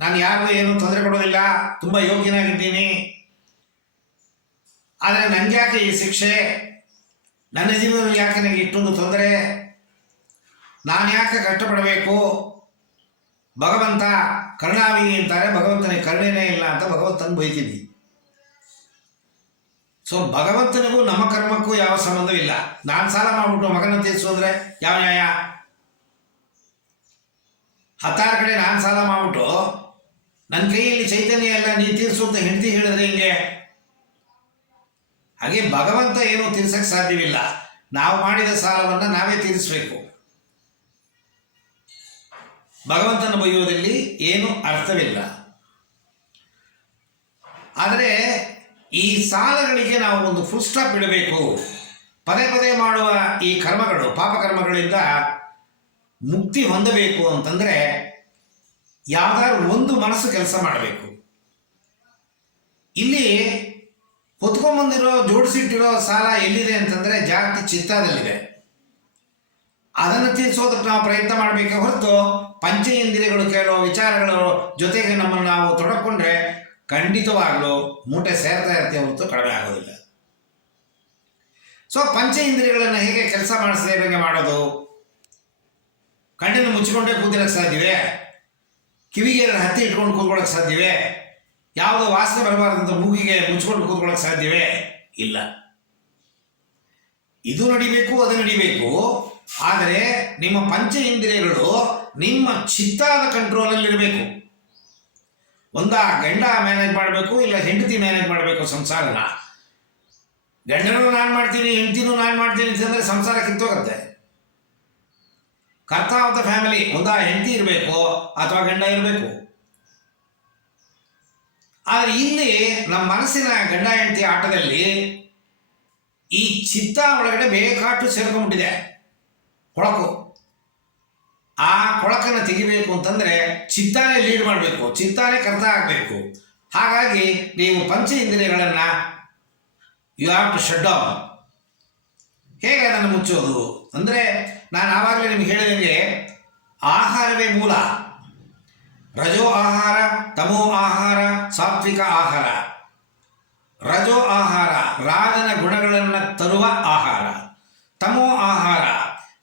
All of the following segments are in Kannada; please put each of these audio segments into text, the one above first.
ನಾನು ಯಾರಿಗೂ ಏನೂ ತೊಂದರೆ ಕೊಡೋದಿಲ್ಲ, ತುಂಬ ಯೋಗ್ಯನಾಗಿದ್ದೀನಿ, ಆದರೆ ನನಗೆ ಯಾಕೆ ಈ ಶಿಕ್ಷೆ, ನನ್ನ ಜೀವನದಲ್ಲಿ ಯಾಕೆ ನನಗೆ ಇಷ್ಟೊಂದು ತೊಂದರೆ, ನಾನು ಯಾಕೆ ಕಷ್ಟಪಡಬೇಕು, ಭಗವಂತ ಕರುಣಾವಿ ಅಂತಾರೆ, ಭಗವಂತನಿಗೆ ಕರುಣೆನೇ ಇಲ್ಲ ಅಂತ ಭಗವಂತನ ಬೈತೀವಿ. ಸೊ ಭಗವಂತನಿಗೂ ನಮ್ಮ ಕರ್ಮಕ್ಕೂ ಯಾವ ಸಂಬಂಧವಿಲ್ಲ. ನಾನು ಸಾಲ ಮಾಡಿಬಿಟ್ಟು ಮಗನ ತೀರಿಸು ಅಂದರೆ ಯಾವ ನ್ಯಾಯ? 16 ಕಡೆ ನಾನು ಸಾಲ ಮಾಡಿಬಿಟ್ಟು ನನ್ನ ಕೈಯಲ್ಲಿ ಚೈತನ್ಯ ಎಲ್ಲ ನೀನು ತೀರಿಸು ಅಂತ ಹೆಂಡತಿ ಹೇಳಿದ್ರೆ ಹಿಂಗೆ? ಹಾಗೆ ಭಗವಂತ ಏನೂ ತೀರ್ಸಕ್ಕೆ ಸಾಧ್ಯವಿಲ್ಲ. ನಾವು ಮಾಡಿದ ಸಾಲವನ್ನು ನಾವೇ ತೀರಿಸಬೇಕು. ಭಗವಂತನ ಬೈಯೋದಲ್ಲಿ ಏನು ಅರ್ಥವಿಲ್ಲ. ಆದರೆ ಈ ಸಾಲಗಳಿಗೆ ನಾವು ಒಂದು ಫುಲ್ ಸ್ಟಾಪ್ ಇಡಬೇಕು. ಪದೇ ಪದೇ ಮಾಡುವ ಈ ಕರ್ಮಗಳು, ಪಾಪಕರ್ಮಗಳಿಂದ ಮುಕ್ತಿ ಹೊಂದಬೇಕು ಅಂತಂದರೆ ಯಾವುದಾದ್ರು ಒಂದು ಮನಸ್ಸು ಕೆಲಸ ಮಾಡಬೇಕು. ಇಲ್ಲಿ ಹೊತ್ಕೊಂಡ್ಬಂದಿರೋ ಜೋಡಿಸಿಟ್ಟಿರೋ ಸಾಲ ಎಲ್ಲಿದೆ ಅಂತಂದರೆ ಜಾಸ್ತಿ ಚಿತ್ತದಲ್ಲಿದೆ. ಅದನ್ನು ತೀರಿಸೋದಕ್ಕೆ ನಾವು ಪ್ರಯತ್ನ ಮಾಡಬೇಕೆ ಹೊರತು ಪಂಚೇಂದ್ರಿಯಗಳು ಕೇಳೋ ವಿಚಾರಗಳ ಜೊತೆಗೆ ನಮ್ಮನ್ನು ನಾವು ತೊಡಕೊಂಡ್ರೆ ಖಂಡಿತವಾಗಲೂ ಮೂಟೆ ಸೇರ್ತಾ ಇರ್ತೀವಿ ಹೊರತು ಕಡಿಮೆ ಆಗೋದಿಲ್ಲ. ಸೊ ಪಂಚೇಂದ್ರಿಯಗಳನ್ನು ಹೇಗೆ ಕೆಲಸ ಮಾಡಿಸದೇ ಮಾಡೋದು? ಕಣ್ಣನ್ನು ಮುಚ್ಚಿಕೊಂಡೇ ಕೂತಿರೋಕ್ಕೆ ಸಾಧ್ಯವೇ? ಕಿವಿಗೆ ಹತ್ತಿ ಇಟ್ಕೊಂಡು ಕೂತ್ಕೊಳ್ಳೋಕ್ಕೆ ಸಾಧ್ಯವೇ? ಯಾವುದೋ ವಾಸನೆ ಬರಬಾರ್ದಂತ ಮೂಗಿಗೆ ಮುಚ್ಕೊಂಡು ಕೂತ್ಕೊಳ್ಳೋಕ್ಕೆ ಸಾಧ್ಯವೇ? ಇಲ್ಲ. ಇದು ನಡಿಬೇಕು, ಅದು ನಡಿಬೇಕು. ಆದರೆ ನಿಮ್ಮ ಪಂಚ ಇಂದ್ರಿಯಗಳು ನಿಮ್ಮ ಚಿತ್ತಾದ ಕಂಟ್ರೋಲಲ್ಲಿರಬೇಕು. ಗಂಡ ಮ್ಯಾನೇಜ್ ಮಾಡಬೇಕು, ಇಲ್ಲ ಹೆಂಡತಿ ಮ್ಯಾನೇಜ್ ಮಾಡಬೇಕು ಸಂಸಾರನ. ಗಂಡನೂ ನಾನು ಮಾಡ್ತೀನಿ, ಹೆಂಡತಿನೂ ನಾನು ಮಾಡ್ತೀನಿ ಅಂತಂದರೆ ಸಂಸಾರ ಕಿತ್ತೋಗುತ್ತೆ. ಕರ್ತ ಆಫ್ ದ ಫ್ಯಾಮಿಲಿ ಹೆಂಡತಿ ಇರಬೇಕು ಅಥವಾ ಗಂಡ ಇರಬೇಕು. ಆದರೆ ಇಲ್ಲಿ ನಮ್ಮ ಮನಸ್ಸಿನ ಗಂಡ ಹೆಂಡತಿ ಆಟದಲ್ಲಿ ಈ ಚಿತ್ತ ಒಳಗಡೆ ಬೇಕಾಟು ಸೇರ್ಕೊಂಡ್ಬಿಟ್ಟಿದೆ, ಕೊಳಕು. ಆ ಕೊಳಕನ್ನು ತೆಗಿಬೇಕು ಅಂತಂದರೆ ಚಿತ್ತಾನೇ ಲೀಡ್ ಮಾಡಬೇಕು, ಚಿತ್ತಾನೇ ಕರ್ತ ಆಗಬೇಕು. ಹಾಗಾಗಿ ನೀವು ಪಂಚ ಇಂದ್ರಿಯಗಳನ್ನು you have to shut down. ಹೇಗೆ ಅದನ್ನು ಮುಚ್ಚೋದು ಅಂದರೆ, ನಾನು ಆವಾಗಲೇ ನಿಮ್ಗೆ ಹೇಳಿದಂಗೆ ಆಹಾರವೇ ಮೂಲ. ರಜೋ ಆಹಾರ, ತಮೋ ಆಹಾರ, ಸಾತ್ವಿಕ ಆಹಾರ. ರಜೋ ಆಹಾರ ರಾಜನ ಗುಣಗಳನ್ನು ತರುವ ಆಹಾರ. ತಮೋ ಆಹಾರ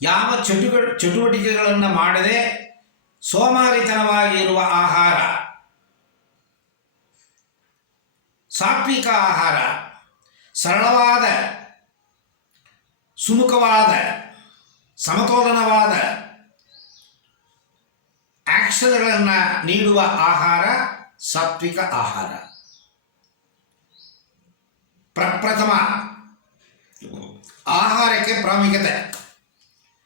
ಯಾವ ಚಟುವಟಿಕೆಗಳನ್ನು ಮಾಡದೆ ಸೋಮಾರಿತನವಾಗಿ ಇರುವ ಆಹಾರ. ಸಾತ್ವಿಕ ಆಹಾರ ಸರಳವಾದ, ಸುಮುಖವಾದ, ಸಮತೋಲನವಾದ ಆಕ್ಷನ್ಗಳನ್ನು ನೀಡುವ ಆಹಾರ ಸಾತ್ವಿಕ ಆಹಾರ. ಪ್ರಪ್ರಥಮ ಆಹಾರಕ್ಕೆ ಪ್ರಾಮುಖ್ಯತೆ.